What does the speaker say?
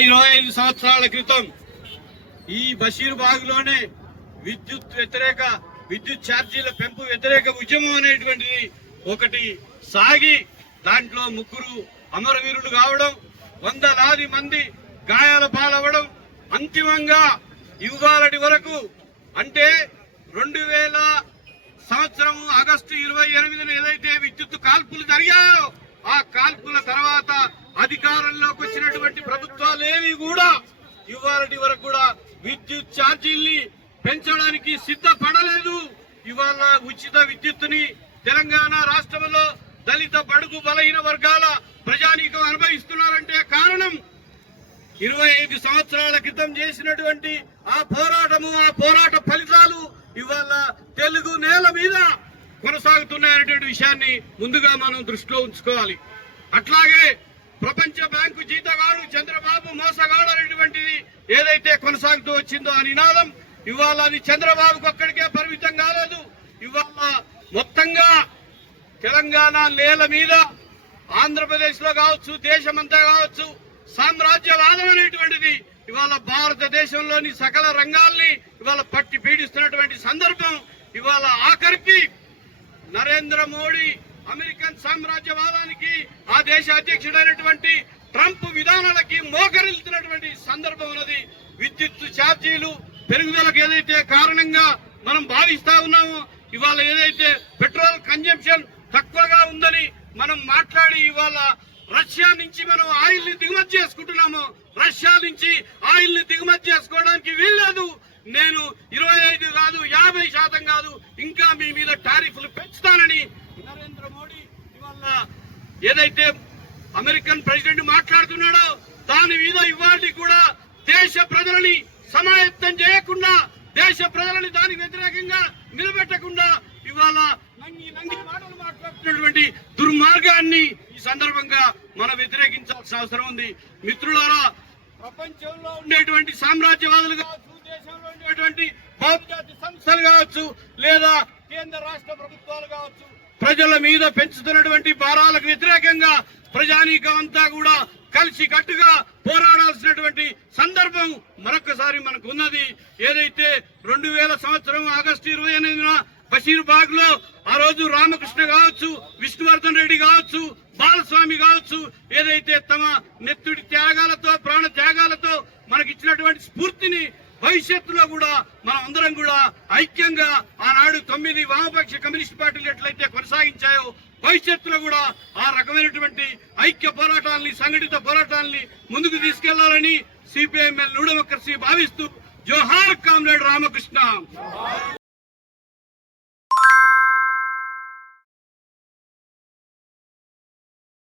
ఇరవై ఐదు సంవత్సరాల క్రితం ఈ బషీర్బాగ్లోనే విద్యుత్ వ్యతిరేక విద్యుత్ ఛార్జీల పెంపు వ్యతిరేక ఉద్యమం అనేటువంటిది ఒకటి సాగి దాంట్లో ముగ్గురు అమరవీరులు కావడం వందలాది మంది గాయాల పాలవడం అంతిమంగా యుగాలటి వరకు అంటే రెండు వేల సంవత్సరం ఆగస్టు ఇరవై ఎనిమిదిన ఏదైతే విద్యుత్ కాల్పులు జరిగాయో ఆ అధికారంలోకి వచ్చినటువంటి ప్రభుత్వాలేవి కూడా ఇవాళటి వరకు కూడా విద్యుత్ ఛార్జీల్ని పెంచడానికి సిద్ధపడలేదు. ఇవాళ ఉచిత విద్యుత్తుని తెలంగాణ రాష్ట్రంలో దళిత బడుగు బలహీన వర్గాల ప్రజానీకం అనుభవిస్తున్నారంటే కారణం. ఇరవై ఐదు సంవత్సరాల క్రితం చేసినటువంటి ఆ పోరాటము ఆ పోరాట ఫలితాలు ఇవాళ తెలుగు నేల మీద కొనసాగుతున్నాయనేటువంటి విషయాన్ని ముందుగా మనం దృష్టిలో ఉంచుకోవాలి. అట్లాగే ప్రపంచ బ్యాంకు జీతగాడు చంద్రబాబు మోసగాడు అనేటువంటిది ఏదైతే కొనసాగుతూ వచ్చిందో ఆ నినాదం ఇవాళ అది చంద్రబాబుకు ఒక్కడికే పరిమితం కాలేదు. ఇవాళ మొత్తంగా తెలంగాణ నేల మీద ఆంధ్రప్రదేశ్లో కావచ్చు దేశమంతా కావచ్చు సామ్రాజ్యవాదం అనేటువంటిది ఇవాళ భారతదేశంలోని సకల రంగాల్ని ఇవాళ పట్టి పీడిస్తున్నటువంటి సందర్భం ఇవాళ ఆఖరికి నరేంద్ర మోడీ అమెరికన్ సామ్రాజ్యవాదానికి ఆ దేశ అధ్యక్షుడైనటువంటి ట్రంప్ విధానాలకి మోకరిల్తున్నటువంటి సందర్భం ఉన్నది. విద్యుత్ ఛార్జీలు పెరుగుదలకు ఏదైతే కారణంగా మనం భావిస్తా ఉన్నామో ఇవాళ ఏదైతే పెట్రోల్ కన్జంప్షన్ తక్కువగా ఉందని మనం మాట్లాడి ఇవాళ రష్యా నుంచి మనం ఆయిల్ని దిగుమతి చేసుకుంటున్నాము రష్యా నుంచి ఆయిల్ని దిగుమతి చేసుకోవడానికి వీల్లేదు. నేను ఇరవై ఐదు కాదు యాభై శాతం కాదు ఇంకా మీ మీద టారిఫ్లు పెంచుతానని ఏదైతే అమెరికన్ ప్రెసిడెంట్ మాట్లాడుతున్నాడో దాని మీద ఇవాళ కూడా దేశ ప్రజలని సమాయత్తం చేయకుండా దేశ ప్రజలని దానికి వ్యతిరేకంగా నిలబెట్టకుండా ఇవాళ నంగి నంగి మాటలు మాట్లాడుతున్నటువంటి దుర్మార్గాన్ని ఈ సందర్భంగా మనం వ్యతిరేకించాల్సిన అవసరం ఉంది. మిత్రులారా ప్రపంచంలో ఉండేటువంటి సామ్రాజ్యవాదులు కావచ్చు దేశంలో ఉండేటువంటి బహుజాతి సంస్థలు కావచ్చు లేదా కేంద్ర రాష్ట్ర ప్రభుత్వాలు కావచ్చు ప్రజల మీద పెంచుతున్నటువంటి భారాలకు వ్యతిరేకంగా ప్రజానీకం అంతా కూడా కలిసి కట్టుగా పోరాడాల్సినటువంటి సందర్భం మరొకసారి మనకు ఉన్నది. ఏదైతే రెండు వేల సంవత్సరం ఆగస్టు ఇరవై ఎనిమిదిన బషీర్బాగ్లో ఆ రోజు రామకృష్ణ కావచ్చు విష్ణువర్ధన్ రెడ్డి కావచ్చు బాలస్వామి కావచ్చు ఏదైతే తమ నెత్తుడి త్యాగాలతో ప్రాణ త్యాగాలతో మనకిచ్చినటువంటి స్ఫూర్తిని భవిష్యత్తులో కూడా మనం అందరం కూడా ఐక్యంగా ఆనాడు తొమ్మిది వామపక్ష కమ్యూనిస్ట్ పార్టీలు ఎట్లయితే కొనసాగించాయో భవిష్యత్తులో కూడా ఆ రకమైనటువంటి ఐక్య పోరాటాలని సంఘటిత పోరాటాలని ముందుకు తీసుకెళ్ళాలని సిపిఐఎంఎల్ నూడమకర్సి భావిస్తూ జోహార్ కామ్రేడ్ రామకృష్ణ.